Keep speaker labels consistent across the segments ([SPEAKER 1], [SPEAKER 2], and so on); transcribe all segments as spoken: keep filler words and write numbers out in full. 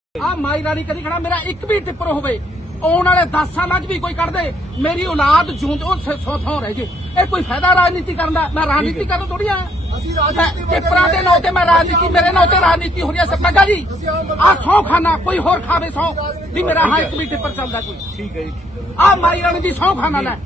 [SPEAKER 1] ਆ ਮਾਈ ਰਾਣੀ ਕਦੀ ਖੜਾ ਮੇਰਾ ਇੱਕ ਵੀ ਟਿੱਪਰ ਹੋਵੇ ਆਉਣ ਵਾਲੇ ਦਸ ਸਾਲਾਂ 'ਚ ਵੀ ਕੋਈ ਕੱਢ ਦੇ ਮੇਰੀ ਔਲਾਦ ਜੂੰਦ ਉਹ ਸੌ ਥਾਂ ਰਹਿ ਜੇ। ਇਹ ਕੋਈ ਫਾਇਦਾ ਰਾਜਨੀਤੀ ਕਰਨ ਦਾ? ਮੈਂ ਰਾਜਨੀਤੀ ਕਰਨ ਥੋੜੀ ਆ। ਟਿੱਪਰਾਂ ਦੇ ਨਾਂ ਤੇ ਮੈਂ ਰਾਜਨੀਤੀ, ਮੇਰੇ ਨਾਂ ਤੇ ਰਾਜਨੀਤੀ ਹੋ ਰਹੀ ਹੈ। ਸਪਨਾ ਜੀ ਆ ਸੌ ਖਾਨਾ ਕੋਈ ਹੋਰ ਖਾਵੇ ਸੌ ਵੀ ਮੇਰਾ ਹਾਂ ਇੱਕ ਵੀ ਟਿੱਪਰ ਚੱਲਦਾ ਕੋਈ।
[SPEAKER 2] ਠੀਕ ਹੈ ਜੀ।
[SPEAKER 1] ਆ ਮਾਈ ਰਾਣੀ ਦੀ ਸੌ ਖਾਨਾ ਲੈ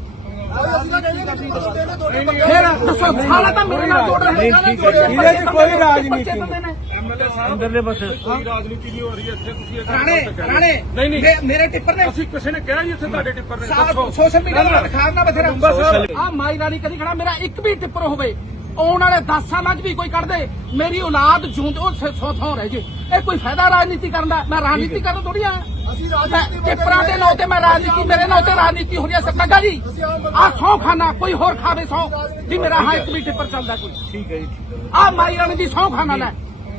[SPEAKER 1] ਫਿਰ ਦੱਸੋ ਸਾਲਾ ਤਾਂ ਮੇਰੇ ਨਾਲ ਜੋੜ ਰਹੇ।
[SPEAKER 2] ਇਹਦੇ 'ਚ ਕੋਈ ਰਾਜਨੀਤੀ
[SPEAKER 1] ਐਮਐਲਏ
[SPEAKER 2] ਅੰਦਰਲੇ ਪਾਸੇ ਕੋਈ ਰਾਜਨੀਤੀ ਨਹੀਂ ਹੋ ਰਹੀ ਇੱਥੇ। ਤੁਸੀਂ
[SPEAKER 1] ਰਾਣੇ ਰਾਣੇ
[SPEAKER 2] ਨਹੀਂ ਨਹੀਂ
[SPEAKER 1] ਮੇਰੇ ਟਿੱਪਰ ਨੇ
[SPEAKER 2] ਅਸੀਂ ਕਿਸੇ ਨੇ ਕਿਹਾ ਜੀ ਇੱਥੇ ਤੁਹਾਡੇ ਟਿੱਪਰ ਨੇ
[SPEAKER 1] ਸੋਸ਼ਲ ਮੀਡੀਆ ਤੇ ਦਿਖਾਣਾ ਬਥੇਰਾ। ਆ ਮਾਈ ਰਾਣੀ ਕਦੀ ਖੜਾ ਮੇਰਾ ਇੱਕ ਵੀ ਟਿੱਪਰ ਹੋਵੇ ਆਉਣ ਵਾਲੇ ਦਸ ਸਾਲਾਂ 'ਚ ਵੀ ਕੋਈ ਕੱਢ ਦੇ ਮੇਰੀ ਔਲਾਦ ਜੂੰਦ ਉਹ ਸੌ ਥਾਂ ਰਹਿ ਜੇ। ਇਹ ਕੋਈ ਫਾਇਦਾ ਰਾਜਨੀਤੀ ਕਰਨ ਦਾ? ਮੈਂ ਰਾਜਨੀਤੀ ਕਰਨ ਥੋੜੀ ਆ। ਟਿੱਪਰਾਂ ਦੇ ਨਾਂ ਤੇ ਮੈਂ ਰਾਜਨੀਤੀ, ਮੇਰੇ ਨਾਂ ਤੇ ਰਾਜਨੀਤੀ ਹੋ ਰਹੀ ਹੈ। ਸਪਨਾ ਜੀ ਆ ਸੌ ਖਾਨਾ ਕੋਈ ਹੋਰ ਖਾਵੇ ਸੌ ਵੀ ਮੇਰਾ ਹਾਂ ਇੱਕ ਵੀ ਟਿੱਪਰ ਚੱਲਦਾ ਕੋਈ।
[SPEAKER 2] ਠੀਕ ਹੈ ਜੀ।
[SPEAKER 1] ਆ ਮਾਈ ਰਾਣੀ ਦੀ ਸੌ ਖਾਨਾ ਲੈ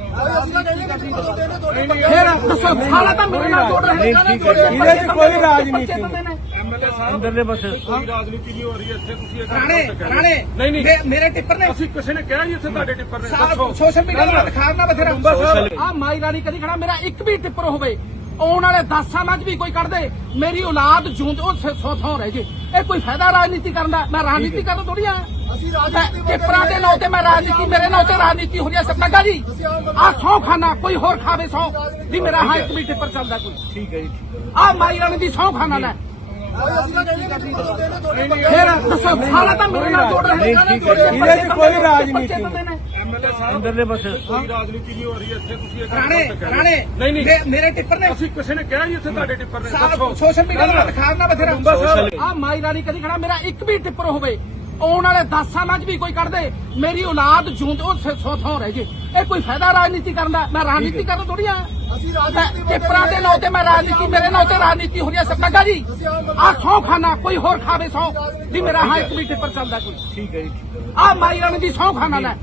[SPEAKER 1] ਫਿਰ ਦੱਸੋ ਸਾਲਾ ਤਾਂ ਮੇਰੇ ਨਾਲ ਜੋੜ ਰਹੇ।
[SPEAKER 2] ਇਹਦੇ 'ਚ ਕੋਈ ਰਾਜਨੀਤੀ
[SPEAKER 1] ਐਮਐਲਏ
[SPEAKER 2] ਅੰਦਰਲੇ ਪਾਸੇ ਕੋਈ ਰਾਜਨੀਤੀ ਨਹੀਂ ਹੋ ਰਹੀ ਇੱਥੇ। ਤੁਸੀਂ
[SPEAKER 1] ਰਾਣੇ ਰਾਣੇ
[SPEAKER 2] ਨਹੀਂ ਨਹੀਂ
[SPEAKER 1] ਮੇਰੇ ਟਿੱਪਰ ਨੇ
[SPEAKER 2] ਅਸੀਂ ਕਿਸੇ ਨੇ ਕਿਹਾ ਜੀ ਇੱਥੇ ਤੁਹਾਡੇ ਟਿੱਪਰ ਨੇ
[SPEAKER 1] ਸੋਸ਼ਲ ਮੀਡੀਆ ਤੇ ਦਿਖਾਣਾ ਬਥੇਰਾ। ਆ ਮਾਈ ਰਾਣੀ ਕਦੀ ਖੜਾ ਮੇਰਾ ਇੱਕ ਵੀ ਟਿੱਪਰ ਹੋਵੇ ਆਉਣ ਵਾਲੇ ਦਸ ਸਾਲਾਂ 'ਚ ਵੀ ਕੋਈ ਕੱਢ ਦੇ ਮੇਰੀ ਔਲਾਦ ਜੂੰਦ ਉਹ ਸੌ ਥਾਂ ਰਹਿ ਜੇ। ਇਹ ਕੋਈ ਫਾਇਦਾ ਰਾਜਨੀਤੀ ਕਰਨ ਦਾ? ਮੈਂ ਰਾਜਨੀਤੀ ਕਰਨ ਥੋੜੀ ਆ। ਟਿੱਪਰਾਂ ਦੇ ਨਾਂ ਤੇ ਮੈਂ ਰਾਜਨੀਤੀ, ਮੇਰੇ ਨਾਂ ਤੇ ਰਾਜਨੀਤੀ ਹੋ ਰਹੀ ਹੈ। ਸਪਨਾ ਜੀ ਆ ਸੌ ਖਾਨਾ ਕੋਈ ਹੋਰ ਖਾਵੇ ਸੌ ਵੀ ਮੇਰਾ ਹਾਂ ਇੱਕ ਵੀ ਟਿੱਪਰ ਚੱਲਦਾ ਕੋਈ।
[SPEAKER 2] ਠੀਕ ਹੈ ਜੀ।
[SPEAKER 1] ਆ ਮਾਈ ਰਾਣੀ ਦੀ ਸੌ ਖਾਨਾ ਲੈ ਫਿਰ ਦੱਸੋ ਸਾਲਾ ਤਾਂ ਮੇਰੇ ਨਾਲ ਜੋੜ ਰਹੇ।
[SPEAKER 2] ਇਹਦੇ 'ਚ ਕੋਈ ਰਾਜਨੀਤੀ
[SPEAKER 1] ਐਮਐਲਏ
[SPEAKER 2] ਅੰਦਰਲੇ ਪਾਸੇ ਕੋਈ ਰਾਜਨੀਤੀ ਨਹੀਂ ਹੋ ਰਹੀ ਇੱਥੇ। ਤੁਸੀਂ
[SPEAKER 1] ਰਾਣੇ ਰਾਣੇ
[SPEAKER 2] ਨਹੀਂ ਨਹੀਂ
[SPEAKER 1] ਮੇਰੇ ਟਿੱਪਰ ਨੇ
[SPEAKER 2] ਅਸੀਂ ਕਿਸੇ ਨੇ ਕਿਹਾ ਜੀ ਇੱਥੇ ਤੁਹਾਡੇ ਟਿੱਪਰ ਨੇ
[SPEAKER 1] ਸੋਸ਼ਲ ਮੀਡੀਆ ਤੇ ਦਿਖਾਣਾ ਬਥੇਰਾ। ਆ ਮਾਈ ਰਾਣੀ ਕਦੀ ਖੜਾ ਮੇਰਾ ਇੱਕ ਵੀ ਟਿੱਪਰ ਹੋਵੇ ਆਉਣ ਵਾਲੇ ਦਸ ਸਾਲਾਂ 'ਚ ਵੀ ਕੋਈ ਕੱਢ ਦੇ ਮੇਰੀ ਔਲਾਦ ਜੂੰਦ ਉਹ ਸੌ ਥਾਂ ਰਹਿ ਜੇ। ਇਹ ਕੋਈ ਫਾਇਦਾ ਰਾਜਨੀਤੀ ਕਰਨ ਦਾ? ਮੈਂ ਰਾਜਨੀਤੀ ਕਰਨ ਥੋੜੀ ਆ। ਟਿੱਪਰਾਂ ਦੇ ਨਾਂ ਤੇ ਮੈਂ ਰਾਜਨੀਤੀ, ਮੇਰੇ ਨਾਂ ਤੇ ਰਾਜਨੀਤੀ ਹੋ ਰਹੀ ਹੈ। ਸਪਨਾ ਜੀ ਆ ਸੌ ਖਾਨਾ ਕੋਈ ਹੋਰ ਖਾਵੇ ਸੌ ਵੀ ਮੇਰਾ ਹਾਂ ਇੱਕ ਵੀ ਟਿੱਪਰ ਚੱਲਦਾ ਕੋਈ।
[SPEAKER 2] ਠੀਕ ਹੈ ਜੀ।
[SPEAKER 1] ਆ ਮਾਈ ਰਾਣੀ ਦੀ ਸੌ ਖਾਨਾ ਲੈ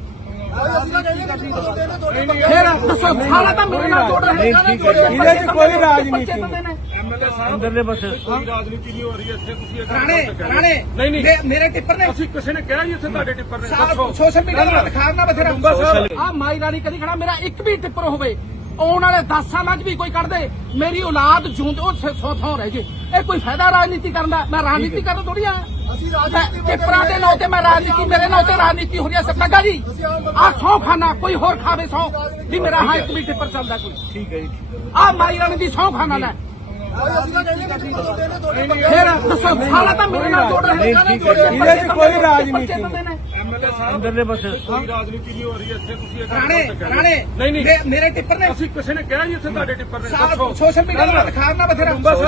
[SPEAKER 1] ਫਿਰ ਦੱਸੋ ਸਾਲਾ ਤਾਂ ਮੇਰੇ ਨਾਲ ਜੋੜ ਰਹੇ।
[SPEAKER 2] ਇਹਦੇ 'ਚ ਕੋਈ ਰਾਜਨੀਤੀ
[SPEAKER 1] ਐਮਐਲਏ
[SPEAKER 2] ਅੰਦਰਲੇ ਪਾਸੇ ਕੋਈ ਰਾਜਨੀਤੀ ਨਹੀਂ ਹੋ ਰਹੀ ਇੱਥੇ। ਤੁਸੀਂ
[SPEAKER 1] ਰਾਣੇ ਰਾਣੇ
[SPEAKER 2] ਨਹੀਂ ਨਹੀਂ
[SPEAKER 1] ਮੇਰੇ ਟਿੱਪਰ ਨੇ
[SPEAKER 2] ਅਸੀਂ ਕਿਸੇ ਨੇ ਕਿਹਾ ਜੀ ਇੱਥੇ ਤੁਹਾਡੇ ਟਿੱਪਰ ਨੇ
[SPEAKER 1] ਸੋਸ਼ਲ ਮੀਡੀਆ ਤੇ ਦਿਖਾਣਾ ਬਥੇਰਾ। ਆ ਮਾਈ ਰਾਣੀ ਕਦੀ ਖੜਾ ਮੇਰਾ ਇੱਕ ਵੀ ਟਿੱਪਰ ਹੋਵੇ ਆਉਣ ਵਾਲੇ ਦਸ ਸਾਲਾਂ 'ਚ ਵੀ ਕੋਈ ਕੱਢ ਦੇ ਮੇਰੀ ਔਲਾਦ ਜੂੰਦ ਉਹ ਸੌ ਥਾਂ ਰਹਿ ਜੇ। ਇਹ ਕੋਈ ਫਾਇਦਾ ਰਾਜਨੀਤੀ ਕਰਨ ਦਾ? ਮੈਂ ਰਾਜਨੀਤੀ ਕਰਨ ਥੋੜੀ ਆ। ਟਿੱਪਰਾਂ ਦੇ ਨਾਂ ਤੇ ਮੈਂ ਰਾਜਨੀਤੀ, ਮੇਰੇ ਨਾਂ ਤੇ ਰਾਜਨੀਤੀ ਹੋ ਰਹੀ ਹੈ। ਸਪਨਾ ਜੀ ਆ ਸੌ ਖਾਨਾ ਕੋਈ ਹੋਰ ਖਾਵੇ ਸੌ ਵੀ ਮੇਰਾ ਹਾਂ ਇੱਕ ਵੀ ਟਿੱਪਰ ਚੱਲਦਾ ਕੋਈ।
[SPEAKER 2] ਠੀਕ ਹੈ ਜੀ।
[SPEAKER 1] ਆ ਮਾਈ ਰਾਣੀ ਦੀ ਸੌ ਖਾਨਾ ਲੈ ਫਿਰ ਦੱਸੋ ਸਾਲਾ ਤਾਂ ਮੇਰੇ ਨਾਲ ਜੋੜ ਰਹੇ।
[SPEAKER 2] ਇਹਦੇ 'ਚ ਕੋਈ ਰਾਜਨੀਤੀ
[SPEAKER 1] ਐਮਐਲਏ
[SPEAKER 2] ਅੰਦਰਲੇ ਪਾਸੇ ਕੋਈ ਰਾਜਨੀਤੀ ਨਹੀਂ ਹੋ ਰਹੀ ਇੱਥੇ। ਤੁਸੀਂ
[SPEAKER 1] ਰਾਣੇ ਰਾਣੇ
[SPEAKER 2] ਨਹੀਂ ਨਹੀਂ
[SPEAKER 1] ਮੇਰੇ ਟਿੱਪਰ ਨੇ
[SPEAKER 2] ਅਸੀਂ ਕਿਸੇ ਨੇ ਕਿਹਾ ਜੀ ਇੱਥੇ ਤੁਹਾਡੇ ਟਿੱਪਰ ਨੇ
[SPEAKER 1] ਸੋਸ਼ਲ ਮੀਡੀਆ ਤੇ ਦਿਖਾਣਾ ਬਥੇਰਾ।